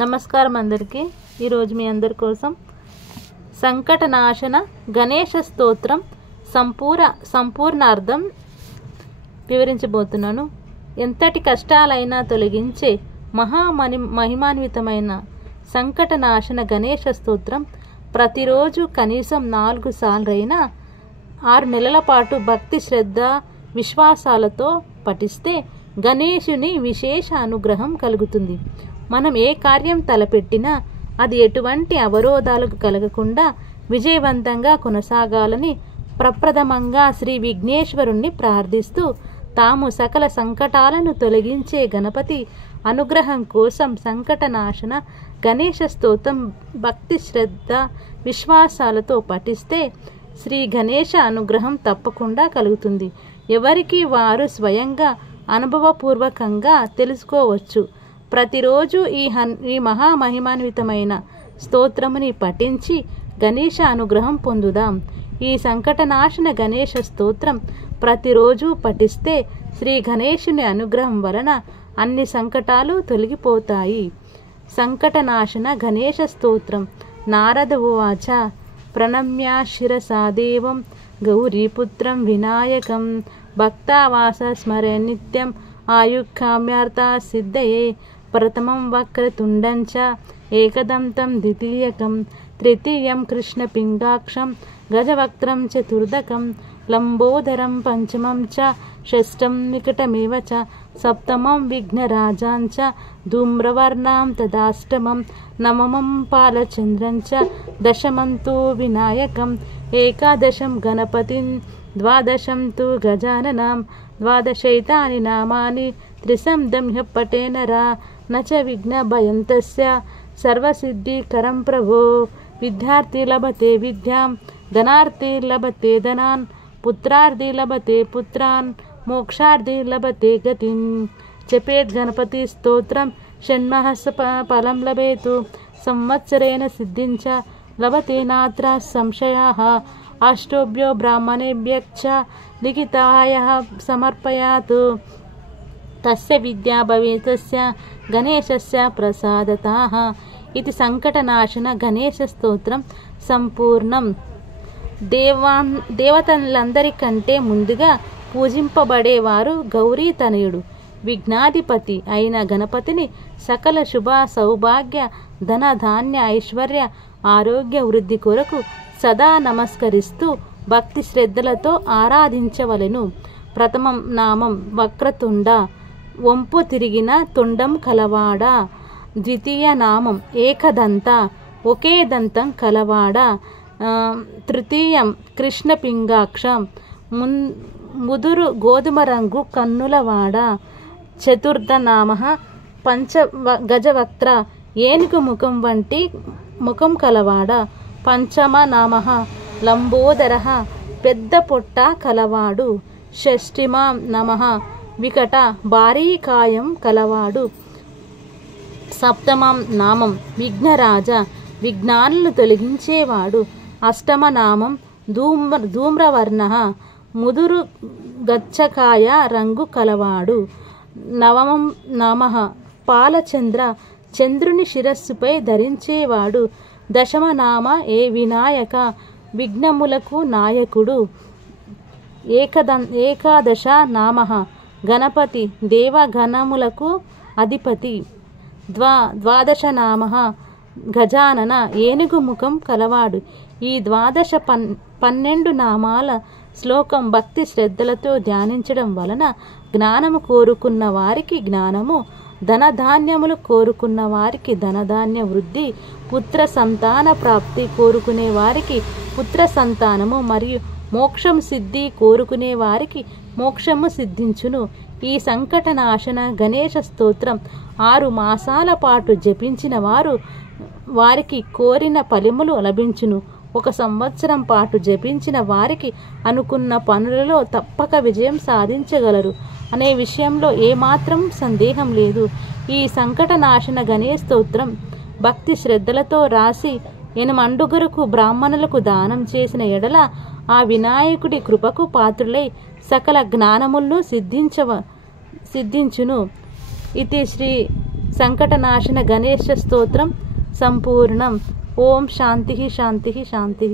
నమస్కారం అందరికీ. ఈరోజు మీ అందరి కోసం సంకటనాశన గణేష స్తోత్రం సంపూర్ణార్థం వివరించబోతున్నాను. ఎంతటి కష్టాలైనా తొలగించే మహిమాన్వితమైన సంకటనాశన గణేష స్తోత్రం ప్రతిరోజు కనీసం 4 సార్లైనా 6 నెలల పాటు భక్తి శ్రద్ధ విశ్వాసాలతో పఠిస్తే గణేశుని విశేష అనుగ్రహం కలుగుతుంది. మనం ఏ కార్యం తలపెట్టినా అది ఎటువంటి అవరోధాలకు కలగకుండా విజయవంతంగా కొనసాగాలని ప్రప్రథమంగా శ్రీ విఘ్నేశ్వరుణ్ణి ప్రార్థిస్తూ తాము సకల సంకటాలను తొలగించే గణపతి అనుగ్రహం కోసం సంకటనాశన గణేష స్తోత్రం భక్తి శ్రద్ధ విశ్వాసాలతో పఠిస్తే శ్రీ గణేశ అనుగ్రహం తప్పకుండా కలుగుతుంది. ఎవరికి వారు స్వయంగా అనుభవపూర్వకంగా తెలుసుకోవచ్చు. ప్రతిరోజు ఈ మహామహిమాన్వితమైన స్తోత్రముని పఠించి గణేశ అనుగ్రహం పొందుదాం. ఈ సంకటనాశన గణేశ స్తోత్రం ప్రతిరోజు పఠిస్తే శ్రీ గణేశుని అనుగ్రహం వలన అన్ని సంకటాలు తొలగిపోతాయి. సంకటనాశన గణేశ స్తోత్రం. నారద ఉవాచ ప్రణమ్య శిరసాదేవం గౌరీపుత్రం వినాయకం భక్తావాస స్మరే నిత్యం ఆయుఃకామ్యార్థ సిద్ధయే ప్రథమం వక్రతుండం చ ఏకదంతం ద్వితీయకం తృతీయం కృష్ణపింగాక్షం గజవక్త్రం చతుర్దకం లంబోదరం పంచమం చ షష్టం నికటమేవ చ సప్తమం విఘ్నరాజాం చ ధూమ్రవర్ణాం తదాష్టమం నవమం పాలచంద్రం చ దశమం తు వినాయకం ఏకాదశం గణపతిం ద్వాదశం తు గజాననం ద్వాదశైతాని నామాని త్రిశబ్దం పఠేనరా నచ విఘ్న భయం తస్య సర్వసిద్ధికరం ప్రభో విద్యార్థి లభతే విద్యాం ధనార్థి లభతే ధనాన్ పుత్రార్థి లభతే పుత్రాన్ మోక్షార్థి లభతే గతిం జపేత్ గణపతి స్తోత్రం షణ్మహస్ ఫలం లభేతు సంవత్సరేణ సిద్ధించ లభతే నాత్ర సంశయాః అష్టోభ్యో బ్రాహ్మణేభ్యశ్చ లిఖితాయః సమర్పయాతు తస్య విద్యా భవేతస్య గణేశస్య ప్రసాదతాః. ఇది సంకటనాశన గణేశ స్తోత్రం సంపూర్ణం. దేవతలందరికంటే ముందుగా పూజింపబడేవారు గౌరీ తనయుడు విఘ్నాధిపతి అయిన గణపతిని సకల శుభ సౌభాగ్య ధన ధాన్య ఐశ్వర్య ఆరోగ్య వృద్ధి కొరకు సదా నమస్కరిస్తూ భక్తి శ్రద్ధలతో ఆరాధించవలెను. ప్రథమం నామం వక్రతుండ వంపు తిరిగిన తుండం కలవాడ. ద్వితీయ నామం ఏకదంత ఒకే దంతం కలవాడ. తృతీయం కృష్ణపింగాక్షం ముదురు గోధుమ రంగు కన్నులవాడ. చతుర్థ నామ గజవక్త్ర ఏనుగు ముఖం వంటి ముఖం కలవాడ. పంచమ నామ లంబోదర పెద్ద పొట్ట కలవాడు. షష్ఠిమ నమ వికట భారీ కాయం కలవాడు. సప్తమం నామం విఘ్నరాజ విఘ్నాలను తొలగించేవాడు. అష్టమ నామం ధూమ్రవర్ణ ముదురు గచ్చకాయ రంగు కలవాడు. నవమం నామ పాలచంద్ర చంద్రుని శిరస్సుపై ధరించేవాడు. దశమ నామ వినాయక విఘ్నములకు నాయకుడు. ఏకాదశ నామ గణపతి దేవగణములకు అధిపతి. ద్వాదశ నామ గజానన ఏనుగు ముఖం కలవాడు. ఈ 12 నామాల శ్లోకం భక్తి శ్రద్ధలతో ధ్యానించడం వలన జ్ఞానము కోరుకున్న వారికి జ్ఞానము, ధనధాన్యములు కోరుకున్న వారికి ధనధాన్య వృద్ధి, పుత్ర సంతాన ప్రాప్తి కోరుకునే వారికి పుత్ర సంతానము మరియు మోక్షం సిద్ధి కోరుకునే వారికి మోక్షము సిద్ధించును. ఈ సంకటనాశన గణేశ స్తోత్రం 6 మాసాల పాటు జపించిన వారికి కోరిన ఫలములు లభించును. 1 సంవత్సరం పాటు జపించిన వారికి అనుకున్న పనులలో తప్పక విజయం సాధించగలరు అనే విషయంలో ఏమాత్రం సందేహం లేదు. ఈ సంకటనాశన గణేశ స్తోత్రం భక్తి శ్రద్ధలతో రాసి 8 బ్రాహ్మణులకు దానం చేసిన ఎడల ఆ వినాయకుడి కృపకు పాత్రులై సకల జ్ఞానములను సిద్ధించును. ఇది శ్రీ సంకటనాశన గణేశ స్తోత్రం సంపూర్ణం. ఓం శాంతి శాంతి శాంతి.